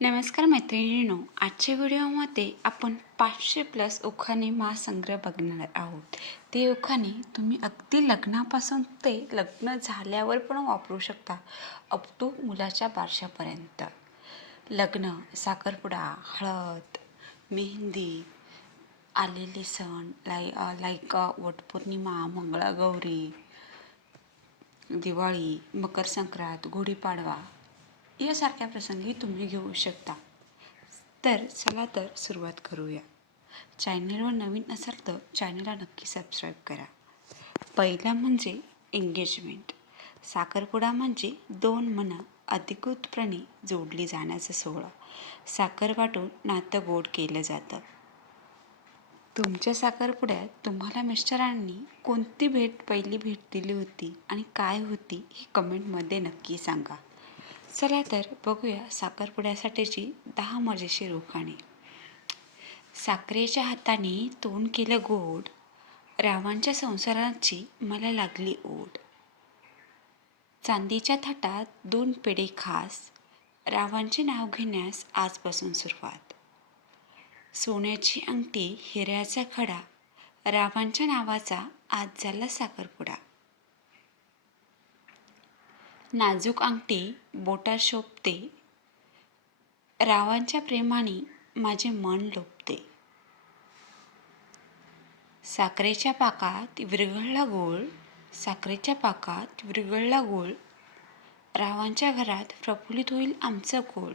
नमस्कार मैत्रिणींनो, आजच्या व्हिडिओमध्ये आपण 500+ उखाणे महासंग्रह बघणार आहोत. ते उखाणे तुम्ही अगदी लग्नापासून ते लग्न झाल्यावर पण वापरू शकता, अप टू मुलाच्या बारशापर्यंत. लग्न, साखरपुडा, हळद, मेहंदी, आलेले सण लाईक वटपौर्णिमा, मंगळागौरी, दिवाळी, मकर संक्रांत, गुढीपाडवा यासारख्या प्रसंगी तुम्ही घेऊ शकता. तर चला तर सुरुवात करूया. चॅनलवर नवीन असाल तर चॅनलला नक्की सबस्क्राईब करा. पहिला म्हणजे एंगेजमेंट. साखरपुडा म्हणजे दोन मनं अधिकृतपणे जोडली जाण्याचा सोहळा. साखर वाटून नातं गोड केलं जातं. तुमच्या साखरपुड्यात तुम्हाला मिस्टरांनी कोणती पहिली भेट दिली होती आणि काय होती हे कमेंटमध्ये नक्की सांगा. चला तर बघूया साखरपुड्यासाठीची 10 मजेशीर उखाणे. साखरेच्या हाताने तोंड केलं गोड, रावांच्या संसाराची मला लागली ओढ. चांदीच्या थाटात 2 पेढे खास, रावांचे नाव घेण्यास आजपासून सुरुवात. सोन्याची अंगठी, हिऱ्याचा खडा, रावांच्या नावाचा आज झाला साखरपुडा. नाजूक अंगठी बोटात शोभते, रावांच्या प्रेमाने माझे मन लोभते. साखरेच्या पाकात विरघळला गोळ, साखरेच्या पाकात विरघळला गोळ, रावांच्या घरात प्रफुल्लित होईल आमचं गोळ.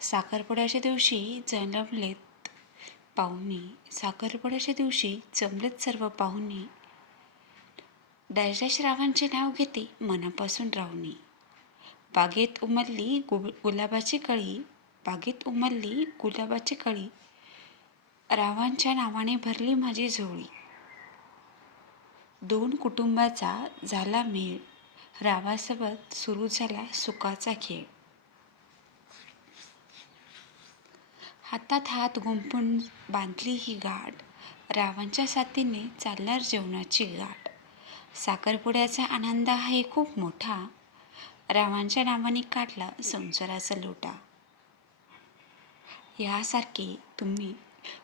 साखरपुड्याच्या दिवशी जमलेत पाहुणे, साखरपुड्याच्या दिवशी जमलेत सर्व पाहुणे, डॅश रावांचे नाव घेते मनापासून रावणी. बागेत उमलली गुलाबाची कळी, बागेत उमलली गुलाबाची कळी, रावांच्या नावाने भरली माझी झोळी. 2 कुटुंबाचा झाला मेळ, रावासोबत सुरू झाला सुखाचा खेळ. हातात हात गुंफून बांधली ही गाठ, रावांच्या साथीने चालणार जेवणाची गाठ. साखरपुड्याचा आनंद आहे खूप मोठा, रावांच्या नावाने काढला संसाराचा लोटा. यासारखे तुम्ही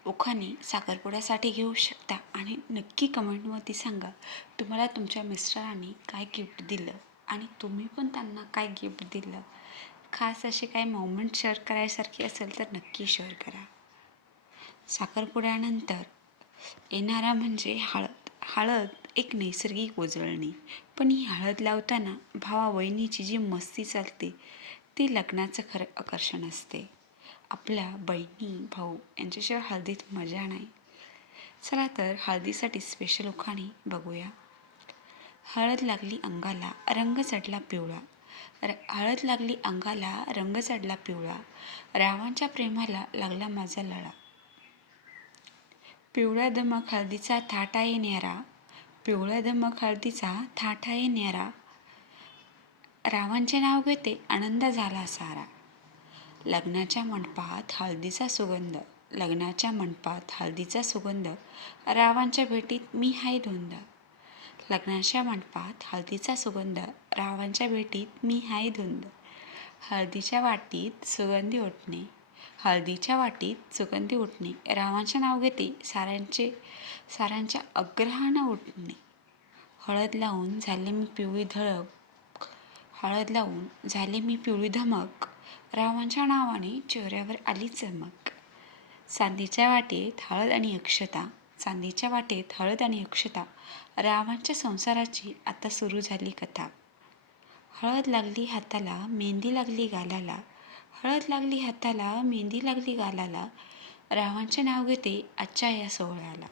उखाणे साखरपुड्यासाठी घेऊ शकता आणि नक्की कमेंटमध्ये सांगा तुम्हाला तुमच्या मिस्टरांनी काय गिफ्ट दिलं आणि तुम्ही पण त्यांना काय गिफ्ट दिलं. खास असे काही मोमेंट शेअर करायसारखे असेल तर नक्की शेअर करा. साखरपुड्यानंतर येणारा म्हणजे हळद. हळद एक नैसर्गिक उजळणी, पण ही हळद लावताना भावा बहिणीची जी मस्ती चालते ती लग्नाचं खरं आकर्षण असते. आपल्या बहिणी भाऊ यांच्याशिवाय हळदीत मजा नाही. चला तर हळदीसाठी स्पेशल उखाणे बघूया. हळद लागली अंगाला, रंग चढला पिवळा, हळद लागली अंगाला, रंग चढला पिवळा, रावांच्या प्रेमाला लागला माझा लळा. पिवळा दमक हळदीचा थाट आहे न्यारा, पिवळा दमक हळदीचा थाट आहे न्यारा, रावांचे नाव घेते आनंद झाला सारा. लग्नाच्या मंडपात हळदीचा सुगंध, लग्नाच्या मंडपात हळदीचा सुगंध, रावांच्या भेटीत मी हाय धुंद. लग्नाच्या मंडपात हळदीचा सुगंध, रावांच्या भेटीत मी हाय धुंद. हळदीच्या वाटीत सुगंधी ओढणे, हळदीच्या वाटीत सुगंधी उठणे, रावांचे नाव घेते साऱ्यांच्या अग्रहानं उठणे. हळद लावून झाले मी पिवळी धडक, हळद लावून झाले मी पिवळी धमक, रावांच्या नावाने चेहऱ्यावर आली चमक. चांदीच्या वाटेत हळद आणि अक्षता, चांदीच्या वाटेत हळद आणि अक्षता, रावांच्या संसाराची आता सुरू झाली कथा. हळद लागली हाताला, मेहंदी लागली गालाला, हळद लागली हाताला, मेहंदी लागली गालाला, रावांचे नाव घेते आजच्या या सोहळ्याला.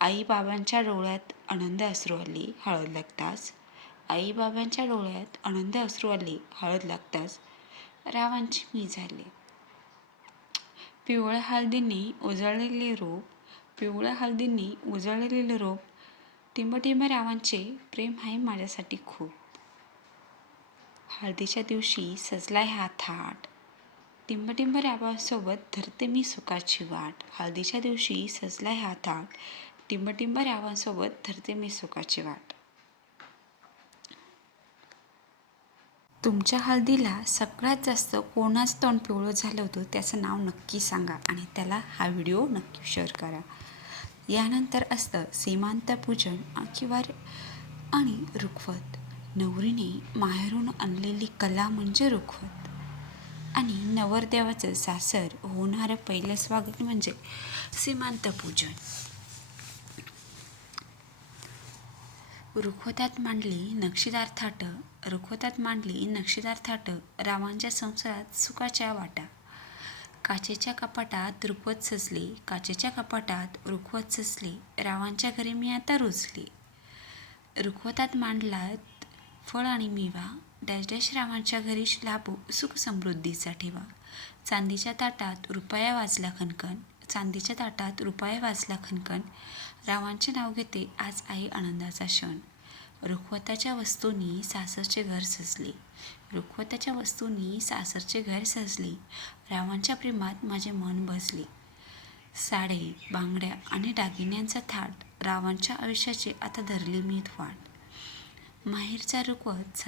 आई बाबांच्या डोळ्यात आनंद अश्रू आली हळद लागताच, आई बाबांच्या डोळ्यात आनंद अश्रू आली हळद लागताच, रावांची मी झाले. पिवळ्या हळदीने उजळलेले रूप, पिवळ्या हळदीने उजळलेले रूप, टिंबटिंब रावांचे प्रेम आहे माझ्यासाठी खूप. हळदीच्या दिवशी सजलाय हा थाट, टिंबटिंब रावांसोबत धरते मी सुखाची वाट. हळदीच्या दिवशी सजलाय हा थाट, टिंबटिंब रावांसोबत धरते मी सुखाची वाट. तुमच्या हळदीला सगळ्यात जास्त कोणाचं तोंड पिवळं झालं होतं त्याचं नाव नक्की सांगा आणि त्याला हा व्हिडिओ नक्की शेअर करा. यानंतर असतं सीमांतपूजन किंवा आणि रुखवत. नवरीने माहेरून आणलेली कला म्हणजे रुखवत आणि नवरदेवाचं सासर होणारं पहिलं स्वागत म्हणजे सीमांतपूजन. रुखवतात मांडली नक्षीदार थाटं रावांच्या संसारात सुखाच्या वाटा. काचेच्या कपाटात रुखवत सजले रावांच्या घरी मी आता रुजले. रुखवतात मांडलात फळ आणि मेवा डॅश डॅश रावांच्या घरी लाभो सुख समृद्धीचा ठेवा. चांदीच्या ताटात रुपया वाजला खणखण रावांचे नाव घेते आज आहे आनंदाचा क्षण. रुखवताच्या वस्तूंनी सासरचे घर सजले रावांच्या प्रेमात माझे मन बसले. साडे बांगड्या आणि दागिन्यांचा थाट रावांच्या आयुष्याचे आता धरले मी वाट. माहेरचा रुखवत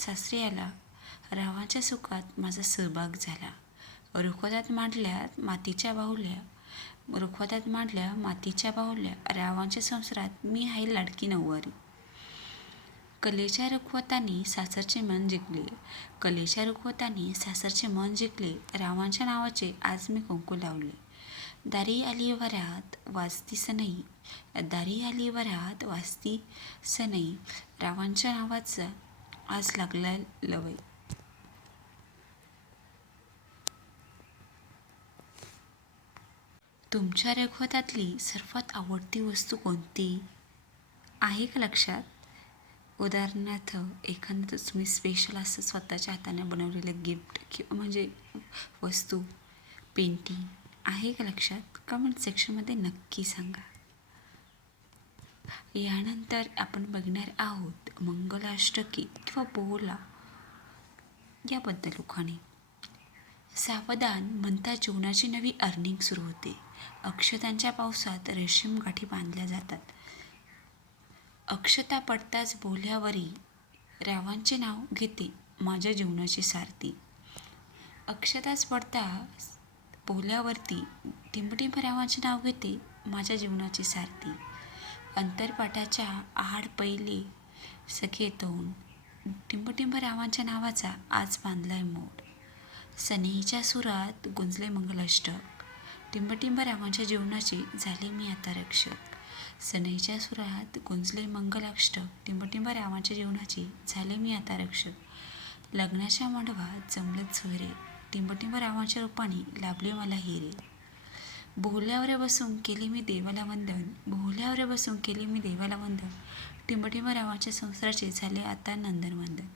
सासरी आला रावांच्या सुखात माझा सहभाग झाला. रुखवतात मांडल्या मातीच्या बाहुल्या रावांच्या संसारात मी आहे लाडकी नऊवारी. कलेच्या रुखवतांनी सासरचे मन जिंकले रावांच्या नावाचे आज मी कुंकू लावले. दारी आली वरात वाजती सनई रावांच्या नावाचा आज लागला लवय. तुमच्या रुखवतातली सर्वात आवडती वस्तू कोणती आहे का लक्षात? उदाहरणार्थ एखादं तुम्ही स्पेशल असं स्वतःच्या हाताने बनवलेलं गिफ्ट किंवा म्हणजे वस्तू, पेंटिंग आहे का लक्षात? कमेंट सेक्शनमध्ये नक्की सांगा. यानंतर आपण बघणार आहोत मंगलाष्टकी किंवा बोहला याबद्दल उखाणे. सावधान म्हणता जीवनाची नवी अर्निंग सुरू होते. अक्षतांच्या पावसात रेशीम गाठी बांधल्या जातात. अक्षता पडताच बोहल्यावरी रावांचे नाव घेते माझ्या जीवनाची सारथी. अक्षताच पडताच बोहल्यावरती टिंबटिंब रावांचे नाव घेते माझ्या जीवनाची सारथी. अंतरपाटाच्या आड पहिले सखे तोंड टिंबटिंब रावांच्या नावाचा आज बांधलाय मोड. सनईच्या सुरात गुंजले मंगलाष्टक टिंबटिंब रावांच्या जीवनाचे झाले मी आता रक्षक. सनईच्या सुरात गुंजले मंगलाष्टक टिंबटिंब रावांच्या जीवनाचे झाले मी आता रक्षक. लग्नाच्या मंडपात जमलेत सोयरे टिंबटिंब रावांच्या रूपाने लाभले मला हिरे. बोहल्यावर बसून केले मी देवाला वंदन टिंबटिंब रावांच्या संसाराचे झाले आता नंदनवंदन.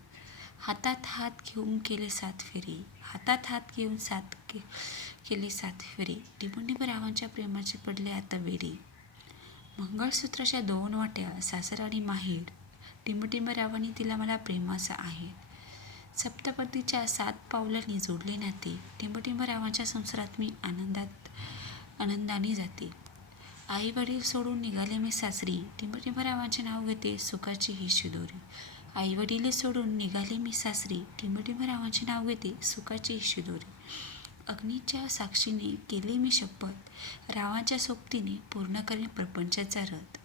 हातात हात घेऊन केले सात फेरे टिंबटिंब रावांच्या प्रेमाचे पडले आता वेडे. मंगळसूत्राच्या 2 वाट्या सासर आणि माहेर टिंबटिंब रावांनी दिला मला प्रेमाचा आहे. सप्तपदीच्या 7 पावलांनी जोडले नाते टिंबटिंब रावांच्या संसारात मी आनंदाने जाते. आई वडील सोडून निघाले मी सासरी टिंबटिंब रावांचे नाव घेते सुखाची ही शिदोरी. आई वडील सोडून निघाले मी सासरी टिंबटिंब रावांचे नाव घेते सुखाची ही शिदोरी. अग्नीच्या साक्षीने केली मी शपथ रावांच्या सोबतीने पूर्ण करेन प्रपंचाचा रथ.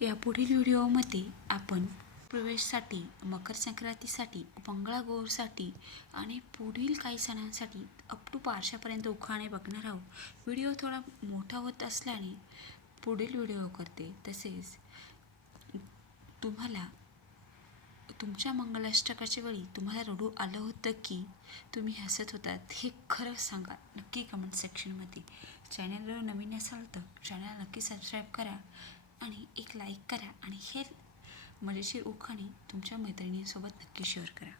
यापुढील व्हिडिओमध्ये आपण प्रवेशसाठी, मकर संक्रांतीसाठी, मंगळागौरसाठी आणि पुढील काही सणांसाठी अप टू बारशापर्यंत उखाणे बघणार आहोत. व्हिडिओ थोडा मोठा होत असल्याने पुढील व्हिडिओ करते. तसेच तुम्हाला तुमच्या मंगलाष्टकाच्या वेळी तुम्हाला रडू आलं होतं की तुम्ही हसत होतात हे खरं सांगा नक्की कमेंट सेक्शनमध्ये. चॅनलवर नवीन असाल तर चॅनल नक्की सबस्क्राईब करा आणि एक लाईक करा आणि हे मजेशीर उखाणे तुमच्या मैत्रिणींसोबत नक्की शेअर करा.